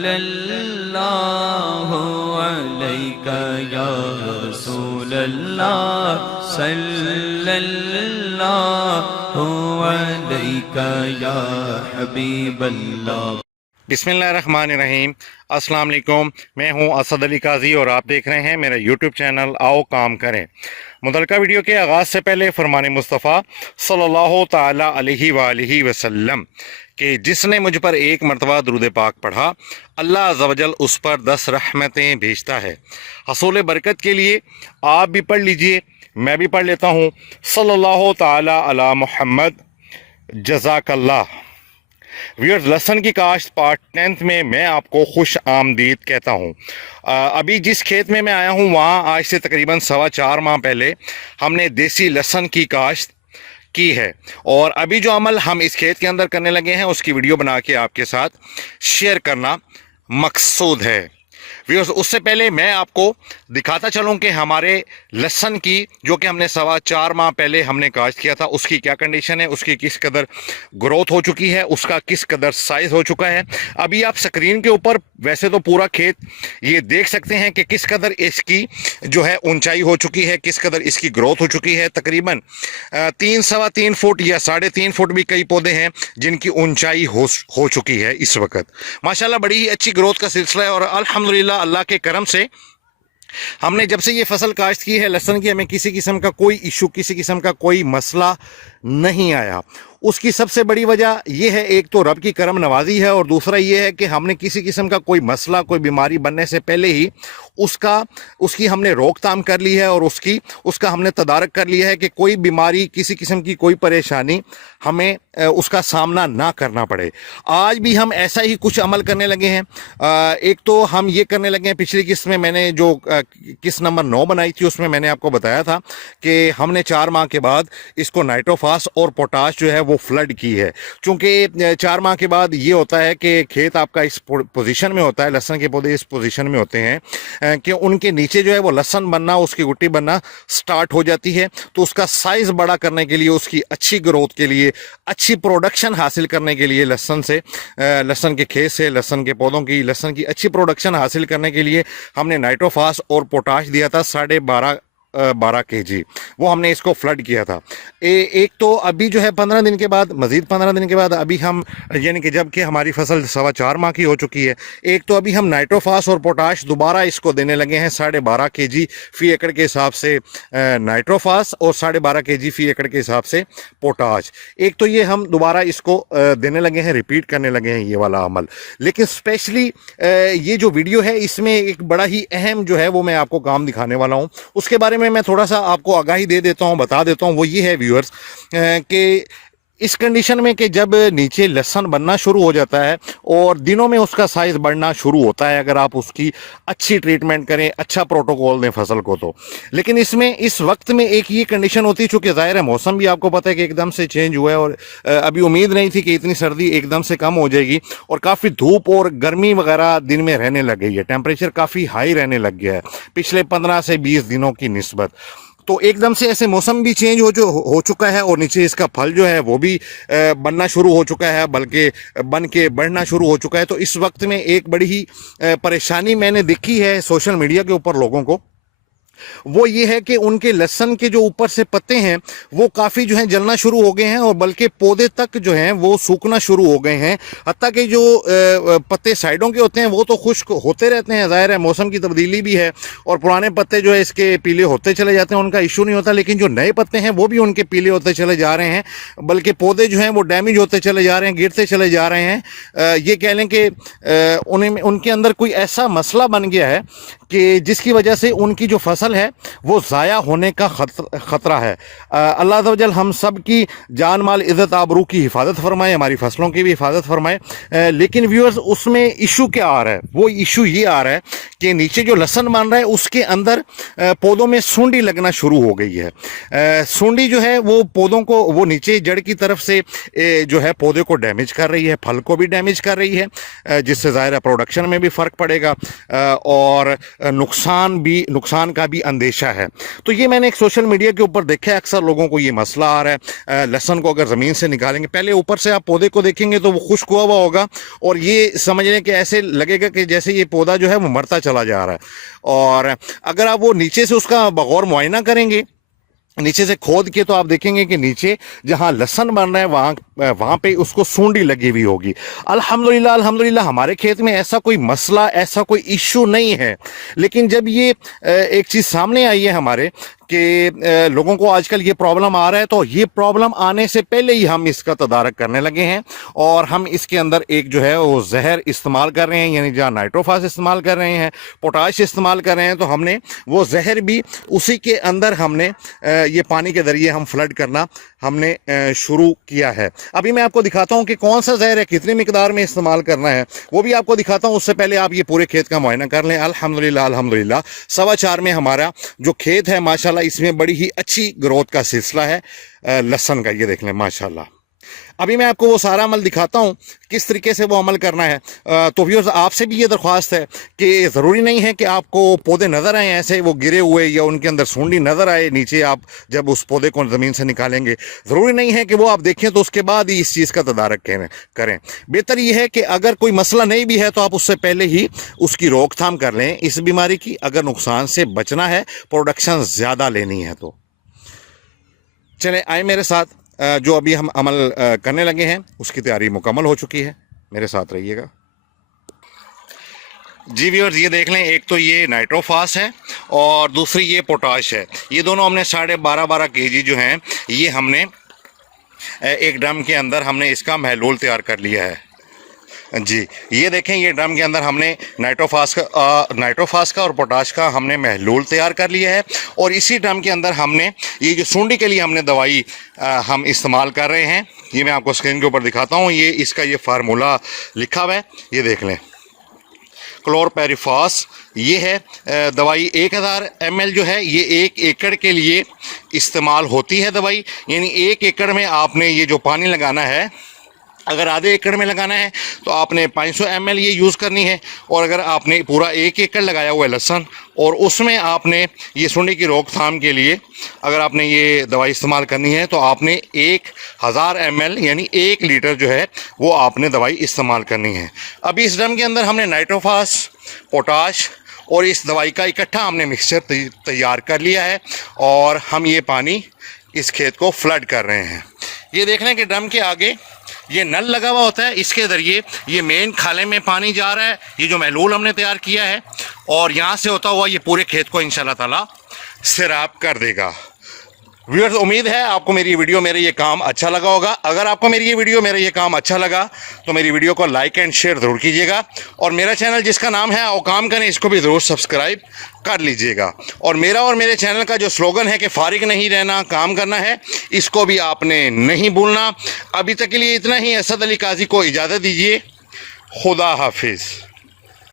सल्लल्लाहु अलैका या रसूल अल्लाह सल्लल्लाहु अलैका या हबीब अल्लाह। बिस्मिल्लाहिर्रहमानिर्रहीम। अस्सलाम वालेकुम। मैं हूं असद अली काजी और आप देख रहे हैं मेरा यूट्यूब चैनल आओ काम करें। मुतलका वीडियो के आगाज़ से पहले फरमान मुस्तफ़ा सल्लल्लाहु ताला अलैहि वालैहि वसल्लम कि जिसने मुझ पर एक मरतबा दुरूद पाक पढ़ा अल्लाह अज़्ज़ा वजल उस पर 10 रहमतें भेजता है। हसूल बरकत के लिए आप भी पढ़ लीजिए, मैं भी पढ़ लेता हूँ। सल्लल्लाहु ताला अला मुहम्मद जज़ाकल्लाह। व्यूअर्स, लहसन की काश्त पार्ट 10 में मैं आपको खुश आमदीद कहता हूँ। अभी जिस खेत में मैं आया हूँ वहाँ आज से तकरीबन 4.25 माह पहले हमने देसी लहसन की काश्त की है और अभी जो अमल हम इस खेत के अंदर करने लगे हैं उसकी वीडियो बना के आपके साथ शेयर करना मकसूद है। व्यूअर्स, उससे पहले मैं आपको दिखाता चलूं कि हमारे लहसन की जो कि हमने 4.25 माह पहले हमने काश्त किया था उसकी क्या कंडीशन है, उसकी किस कदर ग्रोथ हो चुकी है, उसका किस कदर साइज़ हो चुका है। अभी आप स्क्रीन के ऊपर वैसे तो पूरा खेत ये देख सकते हैं कि किस कदर इसकी जो है ऊंचाई हो चुकी है, किस कदर इसकी ग्रोथ हो चुकी है। तकरीबन 3-3.25 फुट या 3.5 फुट भी कई पौधे हैं जिनकी ऊंचाई हो चुकी है इस वक्त। माशाल्लाह बड़ी ही अच्छी ग्रोथ का सिलसिला है और अल्हम्दुलिल्लाह अल्लाह के करम से हमने जब से ये फसल काश्त की है लहसन की हमें किसी किस्म का कोई इशू, किसी किस्म का कोई मसला नहीं आया। उसकी सबसे बड़ी वजह यह है, एक तो रब की करम नवाजी है और दूसरा ये है कि हमने किसी किस्म का कोई मसला, कोई बीमारी बनने से पहले ही उसकी हमने रोकथाम कर ली है और उसका हमने तदारक कर लिया है कि कोई बीमारी, किसी किस्म की कोई परेशानी हमें उसका सामना ना करना पड़े। आज भी हम ऐसा ही कुछ अमल करने लगे हैं। एक तो हम ये करने लगे हैं, पिछली किस्त में मैंने जो किस्त नंबर 9 बनाई थी उसमें मैंने आपको बताया था कि हमने 4 माह के बाद इसको नाइट्रोफास और पोटाश जो है वो फ्लड की है। चूँकि 4 माह के बाद ये होता है कि खेत आपका इस पोजीशन में होता है, लहसन के पौधे इस पोजीशन में होते हैं कि उनके नीचे जो है वो लहसन बनना, उसकी गुट्टी बनना स्टार्ट हो जाती है। तो उसका साइज़ बड़ा करने के लिए, उसकी अच्छी ग्रोथ के लिए, अच्छी प्रोडक्शन हासिल करने के लिए लहसन के खेत से, लहसन के पौधों की, लहसन की अच्छी प्रोडक्शन हासिल करने के लिए हमने नाइट्रोफास और पोटाश दिया था 12.5 kg। वो हमने इसको फ्लड किया था। एक तो अभी जो है 15 दिन के बाद, मज़ीद 15 दिन के बाद अभी हम, यानी कि जबकि हमारी फसल 4.25 माह की हो चुकी है, एक तो अभी हम नाइट्रोफास और पोटाश दोबारा इसको देने लगे हैं 12.5 kg फी एकड़ के हिसाब से नाइट्रोफास और 12.5 kg फी एकड़ के हिसाब से पोटाश। एक तो ये हम दोबारा इसको देने लगे हैं, रिपीट करने लगे हैं ये वाला अमल। लेकिन स्पेशली ये जो वीडियो है इसमें एक बड़ा ही अहम जो है वो मैं आपको काम दिखाने वाला हूँ, उसके बारे में मैं थोड़ा सा आपको आगाही दे देता हूँ, बता देता हूँ। वो ये है व्यूअर्स कि इस कंडीशन में कि जब नीचे लहसन बनना शुरू हो जाता है और दिनों में उसका साइज़ बढ़ना शुरू होता है, अगर आप उसकी अच्छी ट्रीटमेंट करें, अच्छा प्रोटोकॉल दें फसल को तो। लेकिन इसमें इस वक्त में एक ये कंडीशन होती है, चूँकि ज़ाहिर है मौसम भी आपको पता है कि एकदम से चेंज हुआ है और अभी उम्मीद नहीं थी कि इतनी सर्दी एकदम से कम हो जाएगी और काफ़ी धूप और गर्मी वगैरह दिन में रहने लग गई है। टेम्परेचर काफ़ी हाई रहने लग गया है पिछले 15 से 20 दिनों की निस्बत। तो एकदम से ऐसे मौसम भी चेंज हो चुका है और नीचे इसका फल जो है वो भी बनना शुरू हो चुका है, बल्कि बन के बढ़ना शुरू हो चुका है। तो इस वक्त में एक बड़ी ही परेशानी मैंने देखी है सोशल मीडिया के ऊपर लोगों को, वो ये है कि उनके लहसन के जो ऊपर से पत्ते हैं वो काफ़ी जो हैं जलना शुरू हो गए हैं और बल्कि पौधे तक जो हैं वो सूखना शुरू हो गए हैं। हत्ता कि जो पत्ते साइडों के होते हैं वो तो खुश्क होते रहते हैं, ज़ाहिर है मौसम की तब्दीली भी है और पुराने पत्ते जो है इसके पीले होते चले जाते हैं, उनका इशू नहीं होता। लेकिन जो नए पत्ते हैं वो भी उनके पीले होते चले जा रहे हैं, बल्कि पौधे जो हैं वो डैमेज होते चले जा रहे हैं, गिरते चले जा रहे हैं। ये कह लें कि उनके अंदर कोई ऐसा मसला बन गया है कि जिसकी वजह से उनकी जो फसल है वो ज़ाया होने का ख़तरा है। अल्लाह अज़्ज़ा वजल हम सब की जान माल इज़्ज़त आबरू की हिफाजत फरमाए, हमारी फसलों की भी हिफाजत फरमाए। लेकिन व्यूअर्स, उसमें इशू क्या आ रहा है? वो इशू ये आ रहा है कि नीचे जो लहसन बन रहा है उसके अंदर पौधों में सूंडी लगना शुरू हो गई है। सूंडी जो है वो पौधों को, वो नीचे जड़ की तरफ से जो है पौधे को डैमेज कर रही है, फल को भी डैमेज कर रही है, जिससे ज़ाहिर है प्रोडक्शन में भी फ़र्क पड़ेगा और नुकसान का भी अंदेशा है। तो ये मैंने एक सोशल मीडिया के ऊपर देखा है, अक्सर लोगों को ये मसला आ रहा है। लहसुन को अगर ज़मीन से निकालेंगे, पहले ऊपर से आप पौधे को देखेंगे तो वो खुश्क हुआ हुआ होगा और ये समझ लें कि ऐसे लगेगा कि जैसे ये पौधा जो है वो मरता चला जा रहा है। और अगर आप वो नीचे से उसका बगौर मुआयना करेंगे, नीचे से खोद के, तो आप देखेंगे कि नीचे जहां लहसन बन रहा है वहां पे उसको सूंडी लगी हुई होगी। अल्हम्दुलिल्लाह अल्हम्दुलिल्लाह हमारे खेत में ऐसा कोई मसला, ऐसा कोई इश्यू नहीं है। लेकिन जब ये एक चीज़ सामने आई है हमारे कि लोगों को आजकल ये प्रॉब्लम आ रहा है, तो ये प्रॉब्लम आने से पहले ही हम इसका तदारक करने लगे हैं और हम इसके अंदर एक जो है वो जहर इस्तेमाल कर रहे हैं, यानी जहाँ नाइट्रोफास इस्तेमाल कर रहे हैं, पोटाश इस्तेमाल कर रहे हैं, तो हमने वो जहर भी उसी के अंदर हमने ये पानी के ज़रिए हम फ्लड करना हमने शुरू किया है। अभी मैं आपको दिखाता हूँ कि कौन सा जहर है, कितनी मिकदार में इस्तेमाल करना है, वो भी आपको दिखाता हूँ। उससे पहले आप ये पूरे खेत का मुआयना कर लें। अल्हम्दुलिल्लाह अल्हम्दुलिल्लाह 4.25 में हमारा जो खेत है माशाल्लाह इसमें बड़ी ही अच्छी ग्रोथ का सिलसिला है लहसुन का। ये देख लें माशाल्लाह। अभी मैं आपको वो सारा अमल दिखाता हूँ किस तरीके से वो अमल करना है। तो व्यूअर्स आपसे भी ये दरख्वास्त है कि ज़रूरी नहीं है कि आपको पौधे नज़र आए ऐसे वो गिरे हुए या उनके अंदर सूंडी नज़र आए नीचे, आप जब उस पौधे को ज़मीन से निकालेंगे ज़रूरी नहीं है कि वो आप देखें तो उसके बाद ही इस चीज़ का तदारक करें। बेहतर ये है कि अगर कोई मसला नहीं भी है तो आप उससे पहले ही उसकी रोकथाम कर लें इस बीमारी की, अगर नुकसान से बचना है, प्रोडक्शन ज़्यादा लेनी है तो। चलें आए मेरे साथ, जो अभी हम अमल करने लगे हैं उसकी तैयारी मुकम्मल हो चुकी है, मेरे साथ रहिएगा। जी व्यूअर्स ये देख लें, एक तो ये नाइट्रोफास है और दूसरी ये पोटाश है। ये दोनों हमने 12.5 kg जो हैं ये हमने एक ड्रम के अंदर हमने इसका महलूल तैयार कर लिया है। जी ये देखें, ये ड्रम के अंदर हमने नाइट्रोफास का और पोटाश का हमने महलूल तैयार कर लिया है और इसी ड्रम के अंदर हमने ये जो सूंडी के लिए हमने दवाई हम इस्तेमाल कर रहे हैं, ये मैं आपको स्क्रीन के ऊपर दिखाता हूँ। ये इसका ये फार्मूला लिखा हुआ है, ये देख लें, क्लोरपेरिफास ये है दवाई। 1000 ml जो है ये 1 एकड़ के लिए इस्तेमाल होती है दवाई, यानी 1 एकड़ में आपने ये जो पानी लगाना है, अगर आधे एकड़ में लगाना है तो आपने 500 ml ये यूज़ करनी है, और अगर आपने पूरा 1 एकड़ लगाया हुआ है लहसुन और उसमें आपने ये सूंडी की रोकथाम के लिए अगर आपने ये दवाई इस्तेमाल करनी है तो आपने 1000 ml यानी 1 लीटर जो है वो आपने दवाई इस्तेमाल करनी है। अभी इस ड्रम के अंदर हमने नाइट्रोफास, पोटाश और इस दवाई का इकट्ठा हमने मिक्सचर तैयार कर लिया है और हम ये पानी इस खेत को फ्लड कर रहे हैं। ये देख लें कि ड्रम के आगे ये नल लगा हुआ होता है, इसके ज़रिए ये मेन खाले में पानी जा रहा है, ये जो महलूल हमने तैयार किया है, और यहाँ से होता हुआ ये पूरे खेत को इंशाल्लाह ताला सैराब कर देगा। व्यूअर्स उम्मीद है आपको मेरी वीडियो, मेरा ये काम अच्छा लगा होगा। अगर आपको मेरी ये वीडियो, मेरा ये काम अच्छा लगा तो मेरी वीडियो को लाइक एंड शेयर ज़रूर कीजिएगा और मेरा चैनल जिसका नाम है आओ काम करें इसको भी ज़रूर सब्सक्राइब कर लीजिएगा। और मेरा और मेरे चैनल का जो स्लोगन है कि फारिग नहीं रहना, काम करना है, इसको भी आपने नहीं भूलना। अभी तक के लिए इतना ही। असद अली काजी को इजाज़त दीजिए। खुदा हाफिज़।